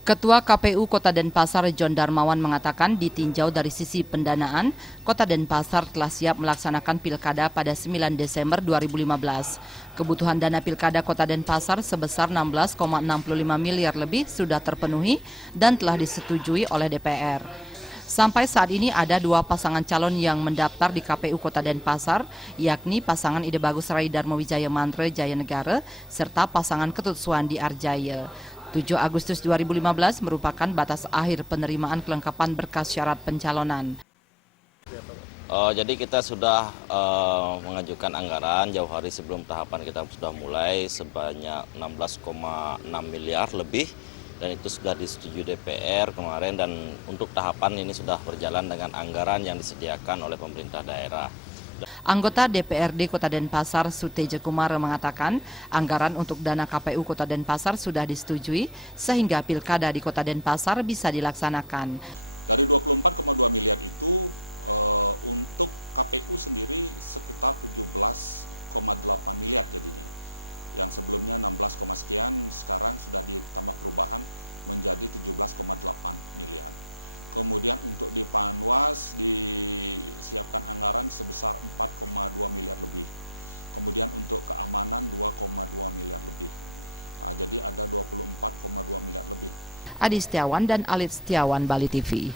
Ketua KPU Kota Denpasar John Darmawan mengatakan ditinjau dari sisi pendanaan, Kota Denpasar telah siap melaksanakan pilkada pada 9 Desember 2015. Kebutuhan dana pilkada Kota Denpasar sebesar 16,65 miliar lebih sudah terpenuhi dan telah disetujui oleh DPR. Sampai saat ini ada dua pasangan calon yang mendaftar di KPU Kota Denpasar, yakni pasangan Ide Bagus Rai Darmawijaya Mantre Jaya Negara serta pasangan Ketut Suwandi Arjaya. 7 Agustus 2015 merupakan batas akhir penerimaan kelengkapan berkas syarat pencalonan. Jadi kita sudah mengajukan anggaran jauh hari sebelum tahapan kita sudah mulai sebanyak 16,6 miliar lebih dan itu sudah disetujui DPR kemarin dan untuk tahapan ini sudah berjalan dengan anggaran yang disediakan oleh pemerintah daerah. Anggota DPRD Kota Denpasar Suteja Kumar mengatakan anggaran untuk dana KPU Kota Denpasar sudah disetujui sehingga pilkada di Kota Denpasar bisa dilaksanakan. Adi Setiawan dan Alit Setiawan, Bali TV.